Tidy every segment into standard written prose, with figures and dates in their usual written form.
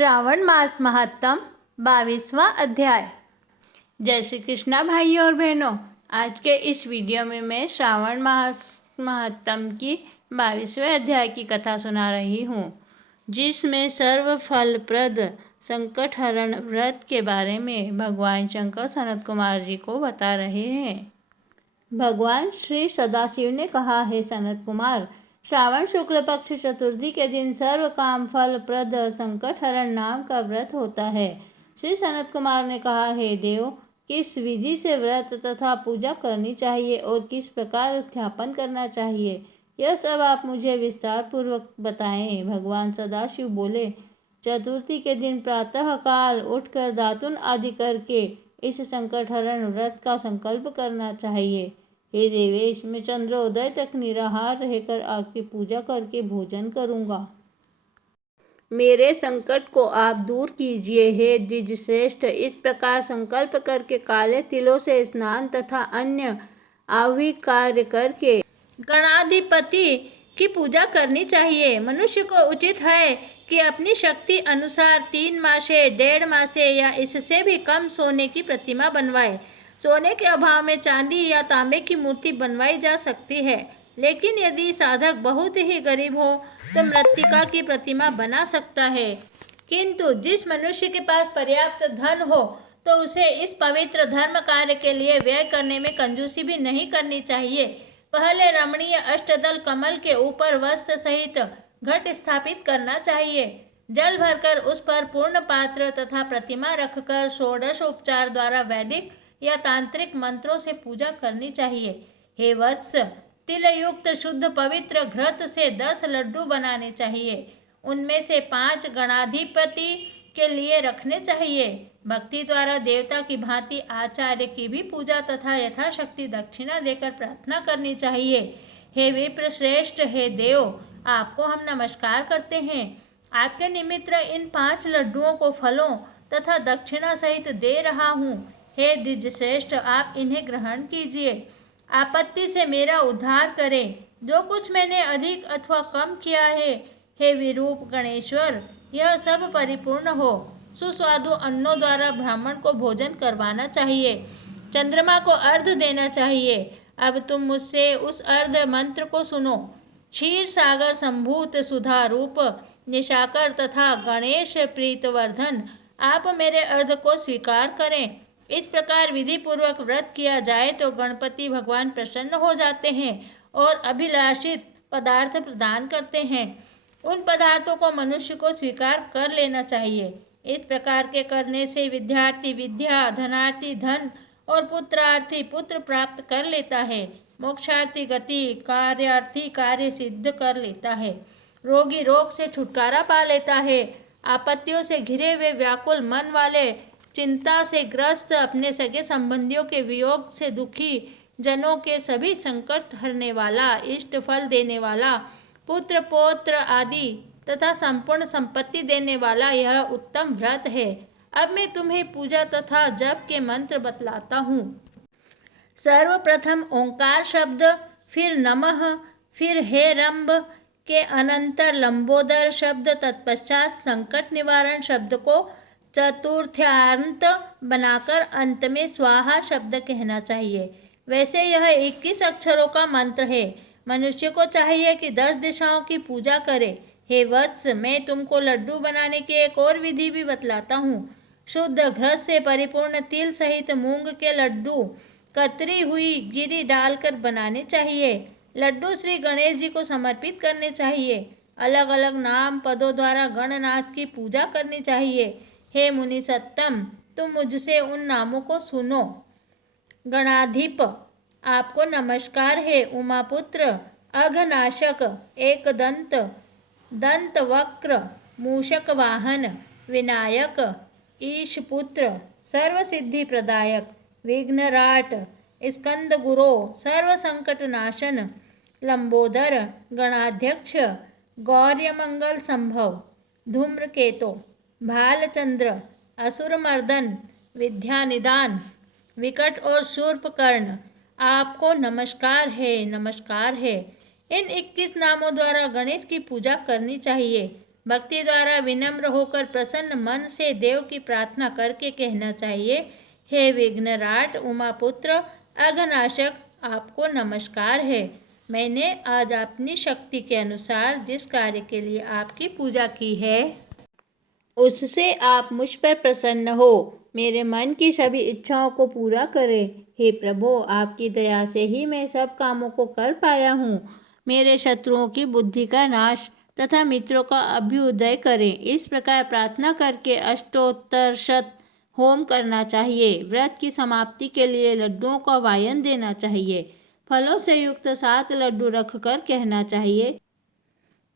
श्रावण मास महत्तम 22वां अध्याय। जय श्री कृष्णा भाइयों और बहनों, आज के इस वीडियो में मैं श्रावण मास महत्तम की 22वें अध्याय की कथा सुना रही हूँ, जिसमें सर्व फलप्रद संकटहरण व्रत के बारे में भगवान शंकर सनत कुमार जी को बता रहे हैं। भगवान श्री सदाशिव ने कहा, हे सनत कुमार, श्रावण शुक्ल पक्ष चतुर्थी के दिन सर्व काम फल प्रद संकटहरण नाम का व्रत होता है। श्री सनत कुमार ने कहा, हे देव, किस विधि से व्रत तथा पूजा करनी चाहिए और किस प्रकार उद्यापन करना चाहिए, यह सब आप मुझे विस्तार पूर्वक बताएं। भगवान सदाशिव बोले, चतुर्थी के दिन प्रातः काल उठकर दातुन आदि करके इस संकटहरण व्रत का संकल्प करना चाहिए। हे देवेश, मैं चंद्रोदय तक निराहार रहकर आपकी पूजा करके भोजन करूंगा। मेरे संकट को आप दूर कीजिए। हे द्विजश्रेष्ठ, इस प्रकार संकल्प करके काले तिलों से स्नान तथा अन्य आवहिक कार्य करके गणाधिपति की पूजा करनी चाहिए। मनुष्य को उचित है कि अपनी शक्ति अनुसार 3 मासे, 1.5 मासे या इससे भी कम सोने की प्रतिमा बनवाए। सोने के अभाव में चांदी या तांबे की मूर्ति बनवाई जा सकती है, लेकिन यदि साधक बहुत ही गरीब हो तो मृत्तिका की प्रतिमा बना सकता है। किंतु जिस मनुष्य के पास पर्याप्त धन हो तो उसे इस पवित्र धर्म कार्य के लिए व्यय करने में कंजूसी भी नहीं करनी चाहिए। पहले रमणीय अष्टदल कमल के ऊपर वस्त्र सहित घट स्थापित करना चाहिए। जल भरकर उस पर पूर्ण पात्र तथा प्रतिमा रखकर षोडश उपचार द्वारा वैदिक या तांत्रिक मंत्रों से पूजा करनी चाहिए। हे वत्स, तिल युक्त शुद्ध पवित्र घृत से 10 लड्डू बनाने चाहिए। उनमें से 5 गणाधिपति के लिए रखने चाहिए। भक्ति द्वारा देवता की भांति आचार्य की भी पूजा तथा यथाशक्ति दक्षिणा देकर प्रार्थना करनी चाहिए। हे विप्र श्रेष्ठ, हे देव, आपको हम नमस्कार करते हैं। आपके निमित्त इन 5 लड्डुओं को फलों तथा दक्षिणा सहित दे रहा हूँ। हे द्विजश्रेष्ठ, आप इन्हें ग्रहण कीजिए। आपत्ति से मेरा उद्धार करें। जो कुछ मैंने अधिक अथवा कम किया है, हे विरूप गणेश्वर, यह सब परिपूर्ण हो। सुस्वादु अन्नों द्वारा ब्राह्मण को भोजन करवाना चाहिए। चंद्रमा को अर्घ्य देना चाहिए। अब तुम मुझसे उस अर्घ्य मंत्र को सुनो। क्षीर सागर संभूत सुधा रूप निशाकर तथा गणेश प्रीतवर्धन, आप मेरे अर्घ्य को स्वीकार करें। इस प्रकार विधि पूर्वक व्रत किया जाए तो गणपति भगवान प्रसन्न हो जाते हैं और अभिलाषित पदार्थ प्रदान करते हैं। उन पदार्थों को मनुष्य को स्वीकार कर लेना चाहिए। इस प्रकार के करने से विद्यार्थी विद्या, धनार्थी धन और पुत्रार्थी पुत्र प्राप्त कर लेता है। मोक्षार्थी गति, कार्यार्थी कार्य सिद्ध कर लेता है। रोगी रोग से छुटकारा पा लेता है। आपत्तियों से घिरे हुए व्याकुल मन वाले, चिंता से ग्रस्त, अपने सगे संबंधियों के वियोग से दुखी जनों के सभी संकट हरने वाला, इष्ट फल देने वाला, पुत्र पौत्र आदि तथा संपूर्ण संपत्ति देने वाला यह उत्तम व्रत है। अब मैं तुम्हें पूजा तथा जप के मंत्र बतलाता हूँ। सर्वप्रथम ओंकार शब्द, फिर नमः, फिर हे रंब के अनंतर लंबोदर शब्द, तत्पश्चात संकट निवारण शब्द को चतुर्थ्यांत बनाकर अंत में स्वाहा शब्द कहना चाहिए। वैसे यह 21 अक्षरों का मंत्र है। मनुष्य को चाहिए कि 10 दिशाओं की पूजा करे। हे वत्स, मैं तुमको लड्डू बनाने की एक और विधि भी बतलाता हूँ। शुद्ध घृत से परिपूर्ण तिल सहित मूंग के लड्डू कतरी हुई गिरी डालकर बनाने चाहिए। लड्डू श्री गणेश जी को समर्पित करने चाहिए। अलग अलग नाम पदों द्वारा गणनाथ की पूजा करनी चाहिए। हे मुनि सत्तम, तुम मुझसे उन नामों को सुनो। गणाधिप, आपको नमस्कार है। उमापुत्र, अघनाशक, एकदंत, दंतवक्र, मूषक वाहन, विनायक, ईशपुत्र, सर्वसिद्धि प्रदायक, विघ्नराट, स्कंद गुरो, सर्व संकट नाशन, लंबोदर, गणाध्यक्ष, गौर्यमंगल संभव, धूम्रकेतो, भालचंद्र, असुरमर्दन, विद्यानिदान, विकट और शूर्पकर्ण, आपको नमस्कार है, नमस्कार है। इन 21 नामों द्वारा गणेश की पूजा करनी चाहिए। भक्ति द्वारा विनम्र होकर प्रसन्न मन से देव की प्रार्थना करके कहना चाहिए, हे विघ्नराट उमापुत्र अघनाशक, आपको नमस्कार है। मैंने आज अपनी शक्ति के अनुसार जिस कार्य के लिए आपकी पूजा की है उससे आप मुझ पर प्रसन्न हो, मेरे मन की सभी इच्छाओं को पूरा करें। हे प्रभु, आपकी दया से ही मैं सब कामों को कर पाया हूँ। मेरे शत्रुओं की बुद्धि का नाश तथा मित्रों का अभ्युदय करें। इस प्रकार प्रार्थना करके अष्टोत्तर शत होम करना चाहिए। व्रत की समाप्ति के लिए लड्डुओं का वायन देना चाहिए। फलों से युक्त 7 लड्डू रखकर कहना चाहिए,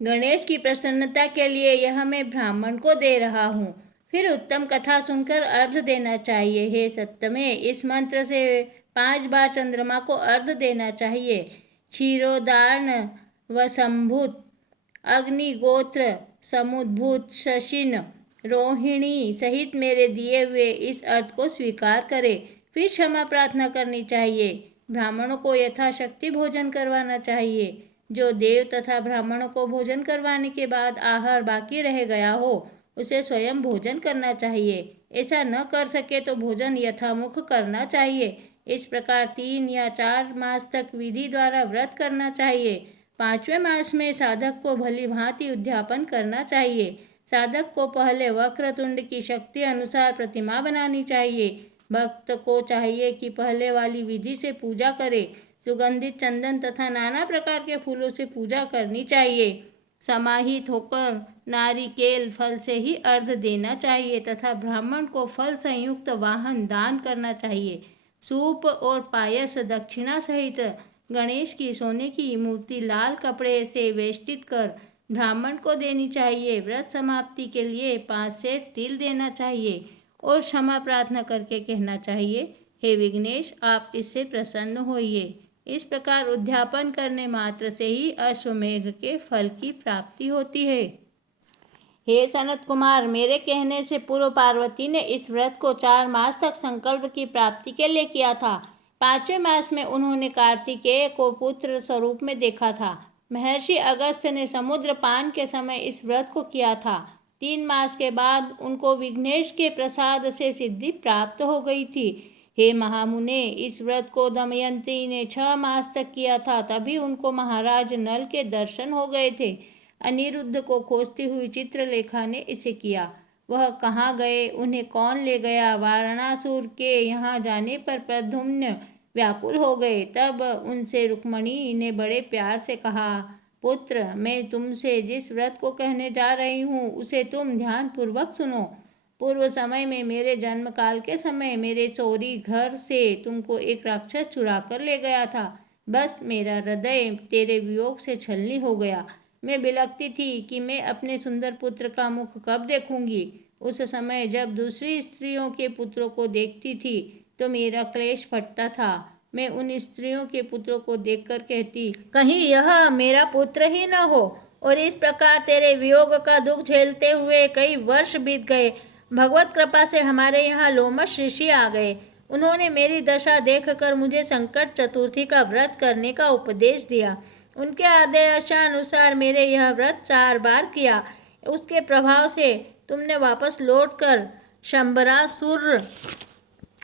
गणेश की प्रसन्नता के लिए यह मैं ब्राह्मण को दे रहा हूँ। फिर उत्तम कथा सुनकर अर्घ देना चाहिए। हे सत्तमे, इस मंत्र से 5 बार चंद्रमा को अर्घ देना चाहिए। क्षीरोदार्ण वसंभूत अग्निगोत्र समुद्भूत शशिन रोहिणी सहित मेरे दिए हुए इस अर्घ को स्वीकार करें। फिर क्षमा प्रार्थना करनी चाहिए। ब्राह्मणों को यथाशक्ति भोजन करवाना चाहिए। जो देव तथा ब्राह्मणों को भोजन करवाने के बाद आहार बाकी रह गया हो उसे स्वयं भोजन करना चाहिए। ऐसा न कर सके तो भोजन यथामुख करना चाहिए। इस प्रकार 3 या 4 मास तक विधि द्वारा व्रत करना चाहिए। 5वें मास में साधक को भली भांति उद्यापन करना चाहिए। साधक को पहले वक्रतुंड की शक्ति अनुसार प्रतिमा बनानी चाहिए। भक्त को चाहिए कि पहले वाली विधि से पूजा करे। सुगंधित चंदन तथा नाना प्रकार के फूलों से पूजा करनी चाहिए। समाहित होकर नारिकेल फल से ही अर्घ देना चाहिए तथा ब्राह्मण को फल संयुक्त वाहन दान करना चाहिए। सूप और पायस दक्षिणा सहित गणेश की सोने की मूर्ति लाल कपड़े से वेष्टित कर ब्राह्मण को देनी चाहिए। व्रत समाप्ति के लिए 5 सेर तिल देना चाहिए और क्षमा प्रार्थना करके कहना चाहिए, हे विघ्नेश, आप इससे प्रसन्न होइए। इस प्रकार उद्यापन करने मात्र से ही अश्वमेघ के फल की प्राप्ति होती है। हे सनत कुमार, मेरे कहने से पूर्व पार्वती ने इस व्रत को 4 मास तक संकल्प की प्राप्ति के लिए किया था। 5वें मास में उन्होंने कार्तिकेय को पुत्र स्वरूप में देखा था। महर्षि अगस्त्य ने समुद्र पान के समय इस व्रत को किया था। 3 मास के बाद उनको विघ्नेश के प्रसाद से सिद्धि प्राप्त हो गई थी। हे महामुने, इस व्रत को दमयंती ने 6 मास तक किया था, तभी उनको महाराज नल के दर्शन हो गए थे। अनिरुद्ध को खोजती हुई चित्रलेखा ने इसे किया। वह कहाँ गए, उन्हें कौन ले गया? वारणासुर के यहाँ जाने पर प्रद्युम्न व्याकुल हो गए। तब उनसे रुक्मणी ने बड़े प्यार से कहा, पुत्र, मैं तुमसे जिस व्रत को कहने जा रही हूँ उसे तुम ध्यानपूर्वक सुनो। पूर्व समय में मेरे जन्म काल के समय मेरे चोरी घर से तुमको एक राक्षस चुरा कर ले गया था। बस मेरा हृदय तेरे वियोग से छलनी हो गया। मैं बिलखती थी कि मैं अपने सुंदर पुत्र का मुख कब देखूंगी। उस समय जब दूसरी स्त्रियों के पुत्रों को देखती थी तो मेरा क्लेश फटता था। मैं उन स्त्रियों के पुत्रों को देखकर कहती, कहीं यह मेरा पुत्र ही न हो। और इस प्रकार तेरे वियोग का दुख झेलते हुए कई वर्ष बीत गए। भगवत कृपा से हमारे यहाँ लोमश ऋषि आ गए। उन्होंने मेरी दशा देखकर मुझे संकट चतुर्थी का व्रत करने का उपदेश दिया। उनके आदेशानुसार मेरे यह व्रत 4 बार किया। उसके प्रभाव से तुमने वापस लौटकर शंबरासुर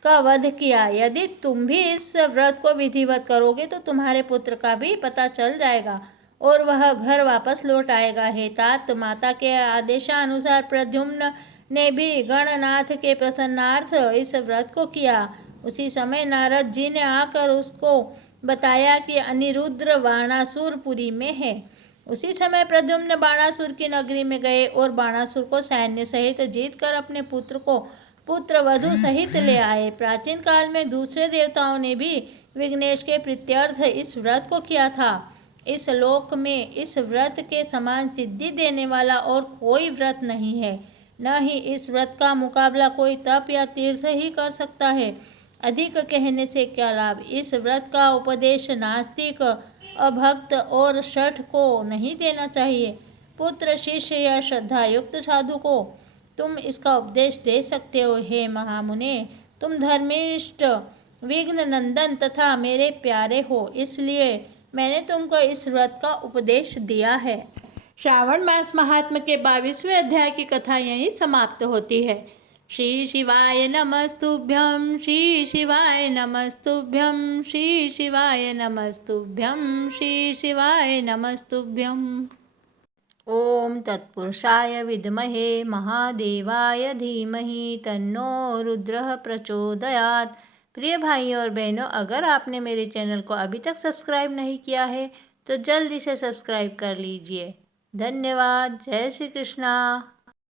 का वध किया। यदि तुम भी इस व्रत को विधिवत करोगे तो तुम्हारे पुत्र का भी पता चल जाएगा और वह घर वापस लौट आएगा। हे तात, माता के आदेशानुसार प्रद्युम्न ने भी गणनाथ के प्रसन्नार्थ इस व्रत को किया। उसी समय नारद जी ने आकर उसको बताया कि अनिरुद्ध बाणासुरपुरी में है। उसी समय प्रद्युम्न बाणासुर की नगरी में गए और बाणासुर को सैन्य सहित जीतकर अपने पुत्र को पुत्र वधु सहित ले आए। प्राचीन काल में दूसरे देवताओं ने भी विघ्नेश के प्रीत्यर्थ इस व्रत को किया था। इस लोक में इस व्रत के समान सिद्धि देने वाला और कोई व्रत नहीं है। न ही इस व्रत का मुकाबला कोई तप या तीर्थ ही कर सकता है। अधिक कहने से क्या लाभ। इस व्रत का उपदेश नास्तिक, अभक्त और शठ को नहीं देना चाहिए। पुत्र, शिष्य या श्रद्धा युक्त साधु को तुम इसका उपदेश दे सकते हो। हे महामुने, तुम धर्मिष्ठ, विघ्न नंदन तथा मेरे प्यारे हो, इसलिए मैंने तुमको इस व्रत का उपदेश दिया है। श्रावण मास महात्म के 22वें अध्याय की कथा यहीं समाप्त होती है। श्री शिवाय नमस्तुभ्यं, श्री शिवाय नमस्तुभ्यं, श्री शिवाय नमस्तुभ्यं, श्री शिवाय नमस्तुभ्यं। ओम तत्पुरुषाय विद्महे महादेवाय धीमहि तन्नो रुद्रः प्रचोदयात्। प्रिय भाइयों और बहनों, अगर आपने मेरे चैनल को अभी तक सब्सक्राइब नहीं किया है तो जल्दी से सब्सक्राइब कर लीजिए। धन्यवाद। जय श्री कृष्णा।